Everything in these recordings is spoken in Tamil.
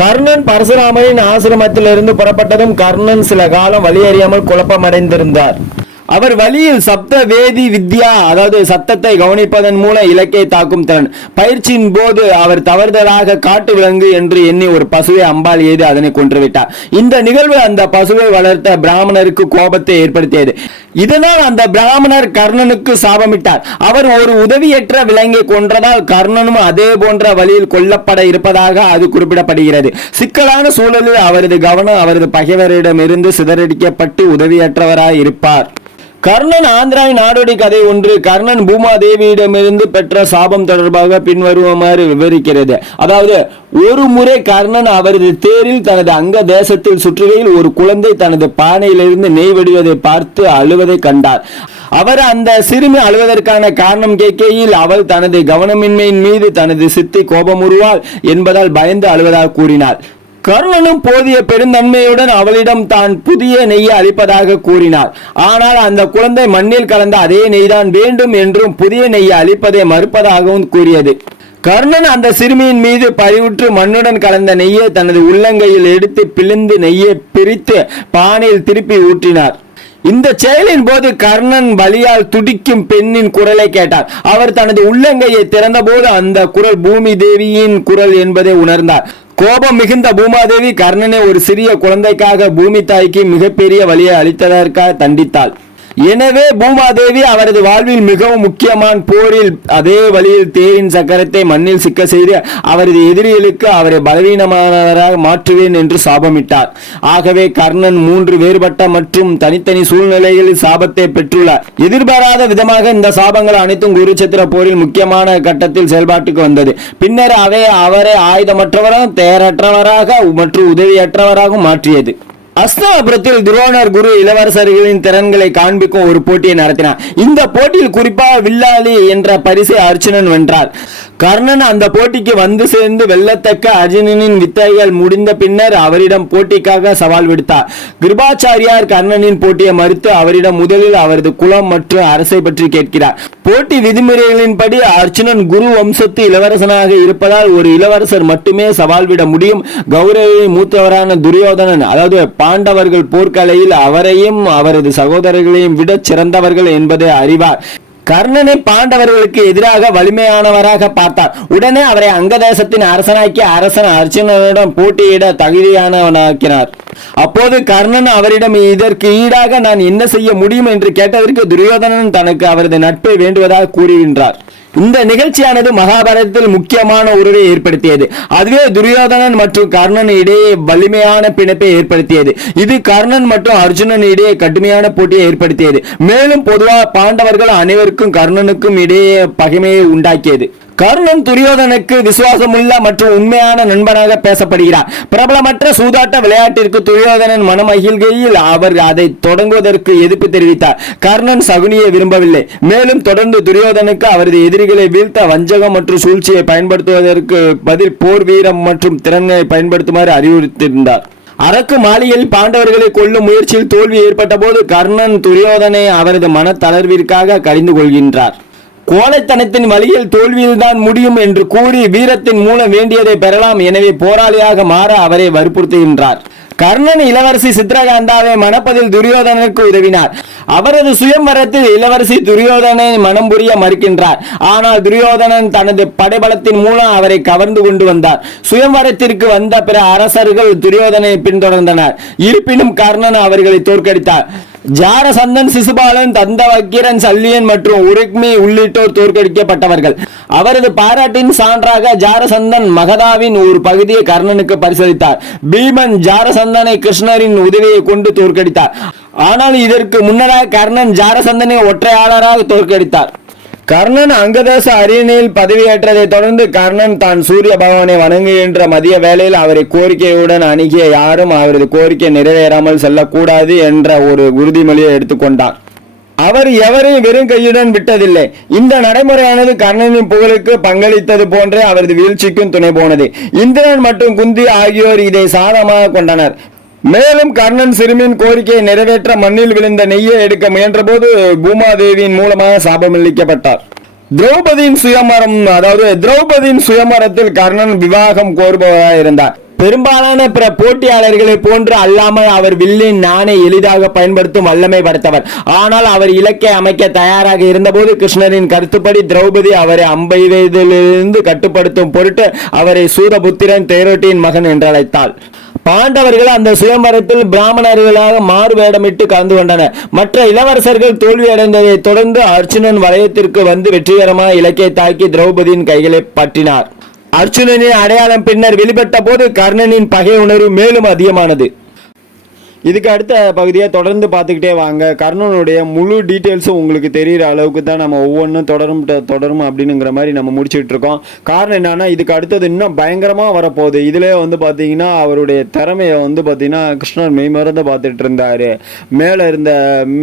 கர்ணன் பரசுராமரின் ஆசிரமத்திலிருந்து புறப்பட்டதும் கர்ணன் சில காலம் வழியறியாமல் குழப்பமடைந்திருந்தார். அவர் வழியில் சப்த வேதி வித்யா, அதாவது சத்தத்தை கவனிப்பதன் மூலம் இலக்கை தாக்கும் திறன் பயிற்சியின் போது அவர் தவறுதலாக காட்டு விலங்கு என்று எண்ணி ஒரு பசுவை அம்பால் ஏறி அதனை கொன்றுவிட்டார். இந்த நிகழ்வு அந்த பசுவை வளர்த்த பிராமணருக்கு கோபத்தை ஏற்படுத்தியது. இதனால் அந்த பிராமணர் கர்ணனுக்கு சாபமிட்டார். அவர் ஒரு உதவியற்ற விலங்கை கொன்றதால் கர்ணனும் அதே போன்ற வழியில் கொல்லப்பட இருப்பதாக அது குறிப்பிடப்படுகிறது. சிக்கலான சூழலில் அவரது கவனம் அவரது பகைவரிடமிருந்து சிதறடிக்கப்பட்டு உதவியற்றவராய் இருப்பார். கர்ணன் ஆந்திராவின் நாடோடி கதை ஒன்று கர்ணன் பூமாதேவியிடமிருந்து பெற்ற சாபம் தொடர்பாக பின்வருமாறு விவரிக்கிறது. அதாவது, ஒரு முறை கர்ணன் அவரது தேரில் தனது அங்க தேசத்தில் சுற்றுகையில் ஒரு குழந்தை தனது பானையிலிருந்து நெய் வடிவதை பார்த்து அழுவதை கண்டார். அவர் அந்த சிறுமி அழுவதற்கான காரணம் கேட்கையில் அவள் தனது கவனமின்மையின் மீது தனது சித்தி கோபமுறுவாள் என்பதால் பயந்து அழுவதாக கூறினார். கர்ணனும் போதிய பெருந்தன்மையுடன் அவளிடம் தான் புதிய நெய்யை அளிப்பதாக கூறினார். ஆனால் அந்த குழந்தை மண்ணில் கலந்த அதே நெய்தான் வேண்டும் என்றும் புதிய நெய்யை அளிப்பதை மறுப்பதாகவும் கூறியது. கர்ணன் அந்த சிறுமியின் மீது பரிவுற்று மண்ணுடன் கலந்த நெய்யை தனது உள்ளங்கையில் எடுத்து பிழிந்து நெய்யை பிரித்து பானையில் திருப்பி ஊற்றினார். இந்த செயலின் போது கர்ணன் வலியால் துடிக்கும் பெண்ணின் குரலை கேட்டார். அவர் தனது உள்ளங்கையை திறந்தபோது அந்த குரல் பூமி தேவியின் குரல் என்பதை உணர்ந்தார். கோபம் மிகுந்த பூமாதேவி கர்ணனை ஒரு சிறிய குழந்தைக்காக பூமி தாய்க்கு மிகப்பெரிய வலியை அளித்ததற்காக தண்டித்தாள். எனவே பூமாதேவி அவரது வாழ்வில் மிகவும் முக்கியமான போரில் அதே வழியில் தேரின் சக்கரத்தை மண்ணில் சிக்க செய்து அவரது எதிரிகளுக்கு அவரை பலவீனமானவராக மாற்றுவேன் என்று சாபமிட்டார். ஆகவே கர்ணன் 3 வேறுபட்ட மற்றும் தனித்தனி சூழ்நிலைகளில் சாபத்தை பெற்றுள்ளார். எதிர்பாராத விதமாக இந்த சாபங்கள் அனைத்தும் குருச்சத்திர போரில் முக்கியமான கட்டத்தில் செயல்பாட்டுக்கு வந்தது. பின்னர் அவரை ஆயுதமற்றவராக, தேரற்றவராக மற்றும் உதவியற்றவராகவும் மாற்றியது. அஸ்தனாபுரத்தில் துரோணர் குரு இளவரசர்களின் திறன்களை காண்பிக்கும் ஒரு போட்டியை நடத்தினார். இந்த போட்டியில் குறிப்பாக வில்லாளி என்ற பரிசை அர்ஜுனன் வென்றார். கர்ணன் அந்த போட்டிக்கு வந்து சேர்ந்து வெல்லத்தக்க அர்ஜுனனின் வித்தைகள் முடிந்த பின்னர் அவரிடம் போட்டிக்காக சவால் விடுத்தார். கிருபாச்சாரியார் கர்ணனின் போட்டியை மறுத்து அவரிடம் முதலில் அவரது குலம் மற்றும் அரசை பற்றி கேட்கிறார். போட்டி விதிமுறைகளின்படி அர்ஜுனன் குரு வம்சத்து இளவரசனாக இருப்பதால் ஒரு இளவரசர் மட்டுமே சவால் விட முடியும். கௌரவின் மூத்தவரான துரியோதனன், அதாவது பாண்டவர்கள் போர்க்கலையில் அவரையும் அவரது சகோதரர்களையும் விட சிறந்தவர்கள் என்பதை அறிவார். கர்ணனை பாண்டவர்களுக்கு எதிராக வலிமையானவராக பார்த்தார். உடனே அவரை அங்கதேசத்தின் அரசனாக்கி அரசன் அர்ஜுனனிடம் போட்டியிட தகுதியானவனாக்கினார். அப்போது கர்ணன் அவரிடம் இதற்கு ஈடாக நான் என்ன செய்ய முடியும் என்று கேட்டதற்கு துரியோதனன் தனக்கு அவரது நட்பை வேண்டுவதாக கூறுகின்றார். இந்த நிகழ்ச்சியானது மகாபாரதத்தில் முக்கியமான உறவை ஏற்படுத்தியது. அதுவே துரியோதனன் மற்றும் கர்ணன் இடையே வலிமையான பிணைப்பை ஏற்படுத்தியது. இது கர்ணன் மற்றும் அர்ஜுனன் இடையே கடுமையான போட்டியை ஏற்படுத்தியது. மேலும் பொதுவாக பாண்டவர்கள் அனைவருக்கும் கர்ணனுக்கும் இடையே பகைமையை உண்டாக்கியது. கர்ணன் துரியோதனுக்கு விசுவாசமுள்ள மற்றும் உண்மையான நண்பனாக பேசப்படுகிறார். பிரபலமற்ற சூதாட்ட விளையாட்டிற்கு துரியோதனன் மனமகிழ்கையில் அவர் அதை தொடங்குவதற்கு எதிர்ப்பு தெரிவித்தார். கர்ணன் சகுனியை விரும்பவில்லை. மேலும் தொடர்ந்து துரியோதனுக்கு அவரது எதிரிகளை வீழ்த்த வஞ்சகம் மற்றும் சூழ்ச்சியை பயன்படுத்துவதற்கு பதில் போர் வீரம் மற்றும் திறன்களை பயன்படுத்துமாறு அறிவுறுத்தியிருந்தார். அரக்கு மாளிகையில் பாண்டவர்களை கொல்லும் முயற்சியில் தோல்வி ஏற்பட்ட போது கர்ணன் துரியோதனை அவரது மன தளர்விற்காக கடிந்து கொள்கின்றார். கோழைத்தனத்தின் வழியில் தோல்வியில்தான் முடியும் என்று கூறி வீரத்தின் மூலம் வேண்டியதை பெறலாம், எனவே போராளியாக மாற அவரை வற்புறுத்துகின்றார். கர்ணன் இளவரசி சித்ரகாந்தாவை மணப்பதில் துரியோதனனுக்கு உதவினார். அவரது சுயம்வரத்தில் இளவரசி துரியோதனை மனம் புரிய மறுக்கின்றார். ஆனால் துரியோதனன் தனது படைபலத்தின் மூலம் அவரை கவர்ந்து கொண்டு வந்தார். சுயம்வரத்திற்கு வந்த பிற அரசர்கள் துரியோதனை பின்தொடர்ந்தனர். இருப்பினும் கர்ணன் அவர்களை தோற்கடித்தார். ஜாரசந்தன், சிசுபாலன், தந்தவக்கிரன், சல்லியன் மற்றும் உருக்மி உள்ளிட்டோர் தோற்கடிக்கப்பட்டவர்கள். அவரது பாராட்டின் சான்றாக ஜாரசந்தன் மகதாவின் ஒரு பகுதியை கர்ணனுக்கு பரிசளித்தார். பீமன் ஜாரசந்தனை கிருஷ்ணரின் உதவியை கொண்டு தோற்கடித்தார். ஆனால் இதற்கு முன்னராக கர்ணன் ஜாரசந்தனை ஒற்றையாளராக தோற்கடித்தார். கர்ணன் அங்கதேச அரியணையில் பதவியேற்றதை தொடர்ந்து கர்ணன் தான் சூரிய பகவானை வணங்குகின்ற மதிய வேளையில் அவரை கோரிக்கையுடன் அணுகிய யாரும் அவரது கோரிக்கை நிறைவேறாமல் செல்லக்கூடாது என்ற ஒரு உறுதிமொழியை எடுத்துக்கொண்டார். அவர் எவரையும் வெறும் கையுடன் விட்டதில்லை. இந்த நடைமுறையானது கர்ணனின் புகழுக்கு பங்களித்தது போன்றே அவரது வீழ்ச்சிக்கும் துணை போனது. இந்திரன் மற்றும் குந்தி ஆகியோர் இதை சாதமாக கொண்டனர். மேலும் கர்ணன் சிறுமியின் கோரிக்கையை நிறைவேற்ற மண்ணில் விழுந்த நெய்யை எடுக்க முயன்ற போது பூமாதேவியின் மூலமாக சாபமளிக்கப்பட்டார். திரௌபதியின் சுயமரம், அதாவது திரௌபதியின் சுயமரத்தில் கர்ணன் விவாகம் கோருபவராக இருந்தார். பெரும்பாலான பிற போட்டியாளர்களை போன்று அல்லாமல் அவர் வில்லின் நாணை எளிதாக பயன்படுத்தும் வல்லமை படைத்தவர். ஆனால் அவர் இலக்கை அமைக்க தயாராக இருந்தபோது கிருஷ்ணரின் கருத்துப்படி திரௌபதி அவரை அம்பெய்வதிலிருந்து கட்டுப்படுத்தும் பொருட்டு அவரை சூதபுத்திரன் தேரோட்டியின் மகன் என்று அழைத்தாள். பாண்டவர்கள் அந்த சுயம்பரத்தில் பிராமணர்களாக மாறு வேடமிட்டு கலந்து கொண்டனர். மற்ற இளவரசர்கள் தோல்வியடைந்ததை தொடர்ந்து அர்ஜுனன் வளையத்திற்கு வந்து வெற்றிகரமாக இலக்கை தாக்கி திரௌபதியின் கைகளை பற்றினார். அர்ஜுனனின் அடையாளம் பின்னர் வெளிப்பட்ட போது கர்ணனின் பகை உணர்வு மேலும் அதிகமானது. இதுக்கு அடுத்த பகுதியை தொடர்ந்து பார்த்துக்கிட்டே வாங்க. கர்ணனுடைய முழு டீட்டெயில்ஸும் உங்களுக்கு தெரிகிற அளவுக்கு தான் நம்ம ஒவ்வொன்றும் தொடரும் அப்படிங்கிற மாதிரி நம்ம முடிச்சுட்டு இருக்கோம். காரணம் என்னன்னா, இதுக்கு அடுத்தது இன்னும் பயங்கரமாக வரப்போகுது. இதில் வந்து பார்த்தீங்கன்னா அவருடைய திறமையை வந்து பார்த்தீங்கன்னா கிருஷ்ணர் மெய்மறந்து பார்த்துட்டு இருந்தார். மேலே இருந்த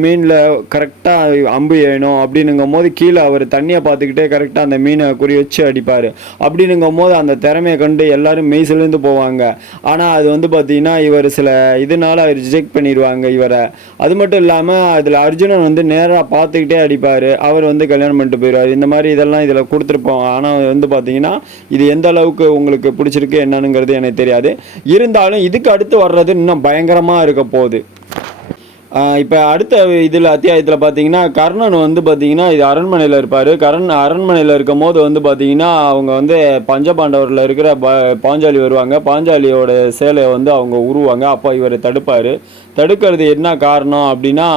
மீனில் கரெக்டாக அம்பு ஏணும் அப்படின்னுங்கும் போது கீழே அவர் தண்ணியை பார்த்துக்கிட்டே கரெக்டாக அந்த மீனை குறி வச்சு அடிப்பார். அப்படின்னுங்கும் போது அந்த திறமையை கண்டு எல்லாரும் மெய் சிலிர்ந்து போவாங்க. ஆனால் அது வந்து பார்த்தீங்கன்னா இவர் சில இதனால அவர் ரிஜெக்ட் பண்ணிடுவாங்க இவரை. அது மட்டும் இல்லாமல் அதில் அர்ஜுனன் வந்து நேராக பார்த்துக்கிட்டே அடிப்பார். அவர் வந்து கல்யாணம் பண்ணிட்டு போயிடுவார். இந்த மாதிரி இதெல்லாம் இதில் கொடுத்துருப்போம். ஆனால் வந்து பார்த்தீங்கன்னா இது எந்த அளவுக்கு உங்களுக்கு பிடிச்சிருக்கு என்னங்கிறது எனக்கு தெரியாது. இருந்தாலும் இதுக்கு அடுத்து வர்றது இன்னும் பயங்கரமாக இருக்க போகுது. இப்போ அடுத்த அத்தியாயத்தில் பார்த்தீங்கன்னா கர்ணன் வந்து பார்த்தீங்கன்னா இது அரண்மனையில் இருப்பார். அரண்மனையில் இருக்கும் போது வந்து பார்த்தீங்கன்னா அவங்க வந்து பஞ்சபாண்டவரில் இருக்கிற பாஞ்சாலி வருவாங்க. பாஞ்சாலியோட சேலையை வந்து அவங்க உருவாங்க. அப்போ இவர் தடுக்கிறது என்ன காரணம் அப்படின்னா,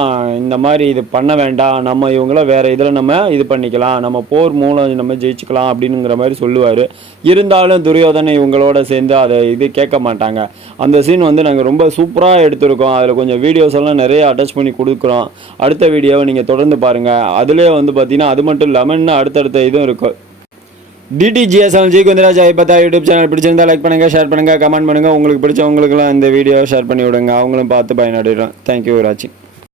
இந்த மாதிரி இது பண்ண வேண்டாம், நம்ம இவங்கள வேறு இதில் நம்ம இது பண்ணிக்கலாம், நம்ம போர் மூலம் நம்ம ஜெயிச்சுக்கலாம் அப்படிங்கிற மாதிரி சொல்லுவார். இருந்தாலும் துரியோதனை இவங்களோட சேர்ந்து அதை கேட்க மாட்டாங்க. அந்த சீன் வந்து நாங்கள் ரொம்ப சூப்பராக எடுத்திருக்கோம். அதில் கொஞ்சம் வீடியோஸ் எல்லாம் நிறைய அட்டாச் பண்ணி கொடுக்குறோம். அடுத்த வீடியோவை நீங்கள் தொடர்ந்து பாருங்கள். அதிலே வந்து பார்த்தீங்கன்னா அது மட்டும் இல்லாமல் இன்னும் அடுத்தடுத்த இதுவும் இருக்கும். DTGS ஜி குந்தராஜ் ஐபத்தா யூடியூப் சேனல் பிடிச்சிருந்தா லைக் பண்ணுங்கள், ஷேர் பண்ணுங்கள், கமெண்ட் பண்ணுங்கள். உங்களுக்கு பிடிச்சவங்களுக்குலாம் இந்த வீடியோவை ஷேர் பண்ணி விடுங்க. அவங்களும் பார்த்து பயனடைகிறோம். தேங்க்யூ ஃபார் வாட்சிங்.